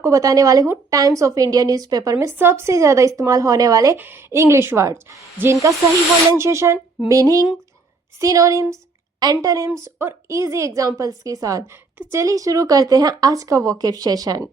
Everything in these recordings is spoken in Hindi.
आपको बताने वाले हूँ टाइम्स ऑफ इंडिया न्यूज़पेपर में सबसे ज़्यादा इस्तेमाल होने वाले इंग्लिश वर्ड्स, जिनका सही प्रोनाउंसिएशन, मीनिंग, सिनोनिम्स, एंटोनिम्स और इजी एग्जांपल्स के साथ। तो चलिए शुरू करते हैं आज का वोकैब सेशन।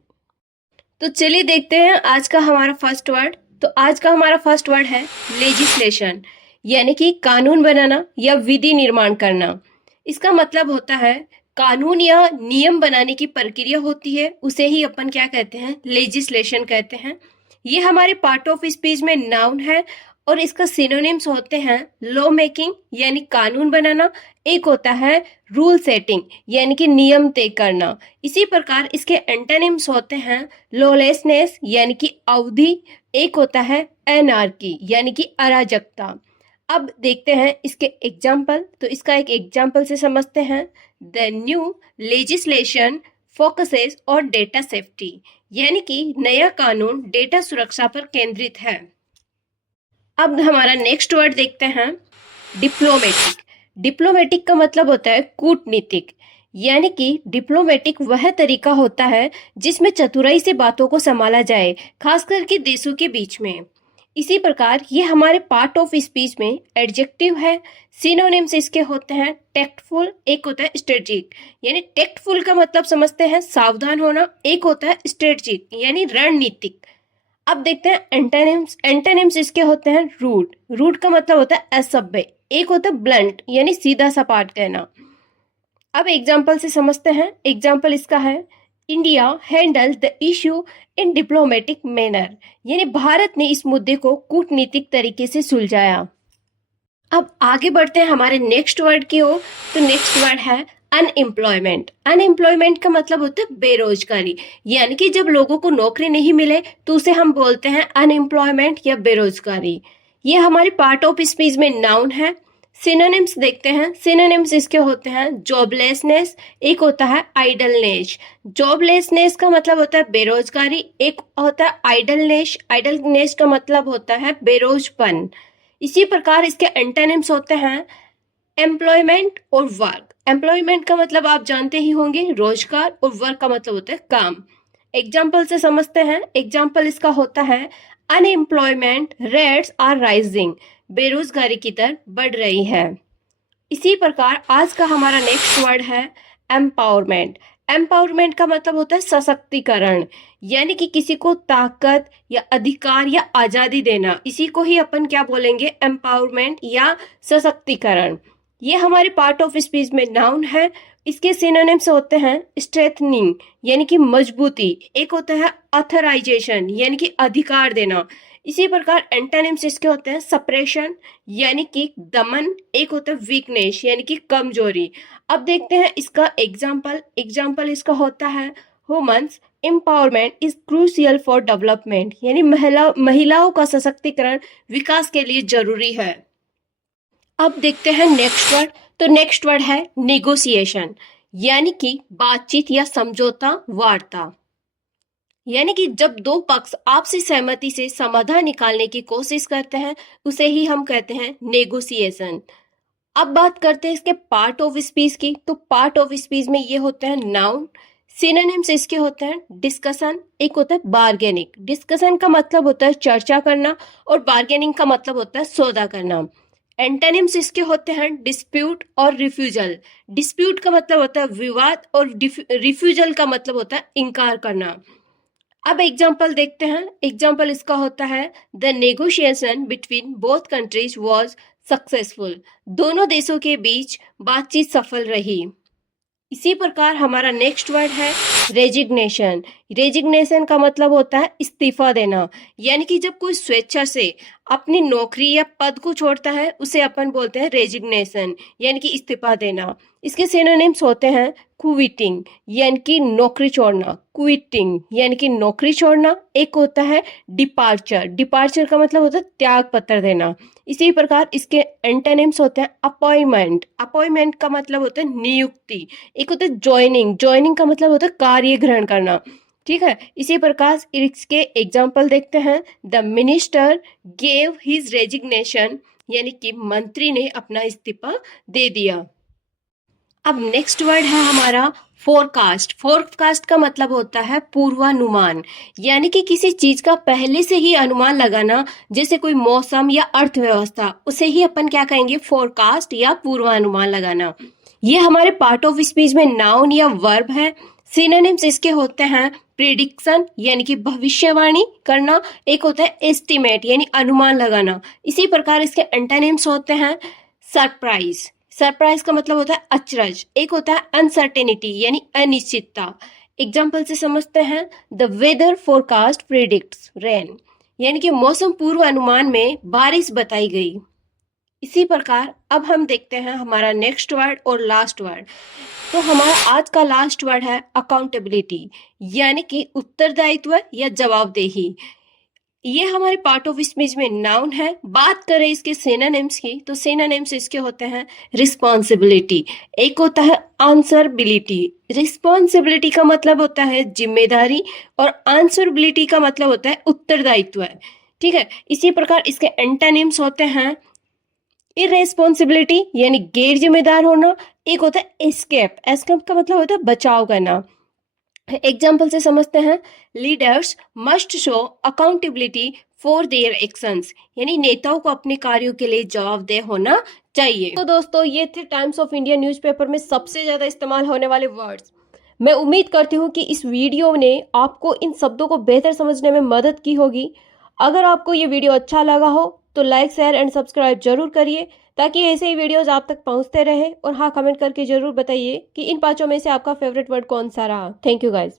तो चलिए देखते हैं आज का हमारा फर्स्ट वर्ड। तो आज का हमारा फर्स्ट वर्ड है लेजिस्लेशन, यानी कि कानून बनाना या विधि निर्माण करना। इसका मतलब होता है कानून या नियम बनाने की प्रक्रिया होती है, उसे ही अपन क्या कहते हैं, लेजिस्लेशन कहते हैं। ये हमारे पार्ट ऑफ स्पीच में नाउन है और इसका सिनोनिम्स होते हैं लॉ मेकिंग यानी कानून बनाना, एक होता है रूल सेटिंग यानी कि नियम तय करना। इसी प्रकार इसके एंटोनिम्स होते हैं लॉलेसनेस यानी कि अवधि, एक होता है एनार्की यानी कि अराजकता। अब देखते हैं इसके एग्जाम्पल। तो इसका एक एग्जाम्पल से समझते हैं। The new legislation focuses on data safety, यानी कि नया कानून डेटा सुरक्षा पर केंद्रित है। अब हमारा नेक्स्ट वर्ड देखते हैं डिप्लोमेटिक। डिप्लोमेटिक का मतलब होता है कूटनीतिक, यानी कि डिप्लोमेटिक वह तरीका होता है जिसमें चतुराई से बातों को संभाला जाए, खास करके देशों के बीच में। इसी प्रकार ये हमारे पार्ट ऑफ स्पीच में एडजेक्टिव है। सिनोनिम्स इसके होते हैं टेक्टफुल, एक होता है स्ट्रेटेजिक, यानी टेक्टफुल का मतलब समझते हैं सावधान होना, एक होता है स्ट्रेटेजिक यानी रणनीतिक। अब देखते हैं एंटोनिम्स। एंटोनिम्स इसके होते हैं रूड। रूड का मतलब होता है असभ्य, एक होता है ब्लंट यानी सीधा सपाट कहना। अब एग्जाम्पल से समझते हैं। एग्जाम्पल इसका है India handle the issue in diplomatic manner, यानी भारत ने इस मुद्दे को कूटनीतिक तरीके से सुलझाया। अब आगे बढ़ते हैं हमारे नेक्स्ट वर्ड की ओर। तो नेक्स्ट वर्ड है अनएम्प्लॉयमेंट। अनएम्प्लॉयमेंट का मतलब होता है बेरोजगारी, यानी कि जब लोगों को नौकरी नहीं मिले तो उसे हम बोलते हैं अनएम्प्लॉयमेंट या बेरोजगारी। ये हमारी पार्ट ऑफ स्पीच में नाउन है। सिनोनिम्स देखते हैं। सिनोनिम्स इसके होते हैं जॉबलेसनेस, एक होता है आइडलनेस। जॉबलेसनेस का मतलब होता है बेरोजगारी, एक होता है आइडलनेस। आइडलनेस का मतलब होता है बेरोजपन। इसी प्रकार इसके एंटोनिम्स होते हैं एम्प्लॉयमेंट और वर्क। एम्प्लॉयमेंट का मतलब आप जानते ही होंगे रोजगार, और वर्क का मतलब होता है काम। एग्जाम्पल से समझते हैं। एग्जाम्पल इसका होता है अनएम्प्लॉयमेंट रेट्स आर राइजिंग, बेरोजगारी की दर बढ़ रही है। इसी प्रकार आज का हमारा नेक्स्ट वर्ड है एम्पावरमेंट। एम्पावरमेंट का मतलब होता है सशक्तिकरण, यानी कि किसी को ताकत या अधिकार या आजादी देना। इसी को ही अपन क्या बोलेंगे, एम्पावरमेंट या सशक्तिकरण। ये हमारे पार्ट ऑफ स्पीच में नाउन है। इसके सिनोनिम्स होते हैं स्ट्रेथनिंग यानी कि मजबूती, एक होता है ऑथराइजेशन यानी कि अधिकार देना। इसी प्रकार एंटोनिम्स इसके होते हैं सप्रेशन यानी कि दमन, एक होता है वीकनेस यानी कि कमजोरी। अब देखते हैं इसका एग्जाम्पल। एग्जाम्पल इसका होता है women's empowerment is crucial for development, यानी महिलाओं का सशक्तिकरण विकास के लिए जरूरी है। अब देखते हैं नेक्स्ट वर्ड। तो नेक्स्ट वर्ड है नेगोशिएशन, यानी कि बातचीत या समझौता वार्ता, यानी कि जब दो पक्ष आपसी सहमति से समाधान निकालने की कोशिश करते हैं उसे ही हम कहते हैं नेगोशिएशन। अब बात करते हैं इसके पार्ट ऑफ स्पीच की। तो पार्ट ऑफ स्पीच में ये होते हैं नाउन। सिनोनिम्स इसके होते हैं डिस्कशन, एक होता है बार्गेनिंग। डिस्कशन का मतलब होता है चर्चा करना और बार्गेनिंग का मतलब होता है सौदा करना। एंटोनिम्स इसके होते हैं डिस्प्यूट और रिफ्यूजल। डिस्प्यूट का मतलब होता है विवाद और रिफ्यूजल का मतलब होता है इनकार करना। अब एग्जाम्पल देखते हैं। एग्जाम्पल इसका होता है the negotiation between both countries was successful, दोनों देशों के बीच बातचीत सफल रही। इसी प्रकार हमारा नेक्स्ट वर्ड है रेजिग्नेशन। रेजिग्नेशन का मतलब होता है इस्तीफा देना, यानी कि जब कोई स्वेच्छा से अपनी नौकरी या पद को छोड़ता है उसे अपन बोलते हैं रेजिग्नेशन यानी कि इस्तीफा देना। इसके सिनोनिम्स होते हैं क्विटिंग यानी कि नौकरी छोड़ना, क्विटिंग यानी कि नौकरी छोड़ना, एक होता है डिपार्चर। डिपार्चर का मतलब होता है त्याग पत्र देना। इसी प्रकार इसके एंटोनिम्स होते हैं अपॉइंटमेंट। अपॉइंटमेंट का मतलब होता है नियुक्ति, एक होता है ज्वाइनिंग। ज्वाइनिंग का मतलब होता है कार्य ग्रहण करना। ठीक है। इसी प्रकार इसके एग्जाम्पल देखते हैं। The minister gave his resignation, यानी कि मंत्री ने अपना इस्तीफा दे दिया। अब नेक्स्ट वर्ड है हमारा फोरकास्ट। फोरकास्ट का मतलब होता है पूर्वानुमान, यानी कि किसी चीज का पहले से ही अनुमान लगाना, जैसे कोई मौसम या अर्थव्यवस्था, उसे ही अपन क्या कहेंगे, फोरकास्ट या पूर्वानुमान लगाना। ये हमारे पार्ट ऑफ स्पीच में नाउन या वर्ब है। सिनोनिम्स इसके होते हैं प्रिडिक्शन यानी कि भविष्यवाणी करना, एक होता है एस्टिमेट यानी अनुमान लगाना। इसी प्रकार इसके एंटोनिम्स होते हैं सरप्राइज, सरप्राइज का मतलब होता है अचरज, एक होता है अनसर्टेनिटी यानी अनिश्चितता। एग्जाम्पल से समझते हैं, the weather forecast predicts rain, यानी कि मौसम पूर्व अनुमान में बारिश बताई गई। इसी प्रकार अब हम देखते हैं हमारा नेक्स्ट वर्ड और लास्ट वर्ड। तो हमारा आज का लास्ट वर्ड है अकाउंटेबिलिटी, यानी कि उत्तरदायित्व या जवाबदेही। ये हमारे पार्ट ऑफ स्पीच में नाउन है। बात करें इसके सिनोनिम्स की, तो सिनोनिम्स इसके होते हैं रिस्पॉन्सिबिलिटी, एक होता है आंसरबिलिटी। रिस्पॉन्सिबिलिटी का मतलब होता है जिम्मेदारी और आंसरबिलिटी का मतलब होता है उत्तरदायित्व, ठीक है। इसी प्रकार इसके एंटोनिम्स होते हैं इररेस्पॉन्सिबिलिटी यानी गैर जिम्मेदार होना, एक होता है एस्केप, एस्केप का मतलब होता है बचाव करना। एग्जाम्पल से समझते हैं, leaders must show accountability for their actions, यानी नेताओं को अपने कार्यों के लिए जवाबदेह होना चाहिए। तो दोस्तों ये थे टाइम्स ऑफ इंडिया न्यूज़पेपर में सबसे ज्यादा इस्तेमाल होने वाले वर्ड्स। मैं उम्मीद करती हूँ कि इस वीडियो ने आपको इन शब्दों को बेहतर समझने में मदद की होगी। अगर आपको ये वीडियो अच्छा लगा हो तो लाइक, शेयर एंड सब्सक्राइब जरूर करिए, ताकि ऐसे ही वीडियोस आप तक पहुंचते रहे। और हाँ, कमेंट करके जरूर बताइए कि इन पांचों में से आपका फेवरेट वर्ड कौन सा रहा। Thank you guys.